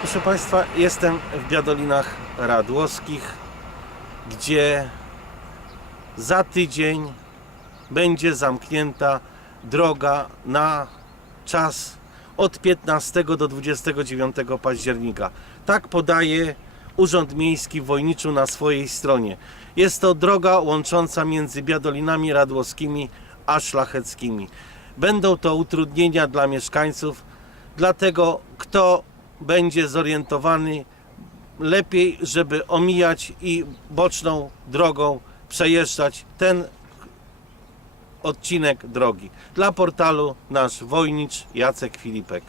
Proszę Państwa, jestem w Biadolinach Radłowskich, gdzie za tydzień będzie zamknięta droga na czas od 15 do 29 października. Tak podaje Urząd Miejski w Wojniczu na swojej stronie. Jest to droga łącząca między Biadolinami Radłowskimi a Szlacheckimi. Będą to utrudnienia dla mieszkańców, dlatego kto będzie zorientowany, lepiej, żeby omijać i boczną drogą przejeżdżać ten odcinek drogi. Dla portalu nasz Wojnicz Jacek Filipek.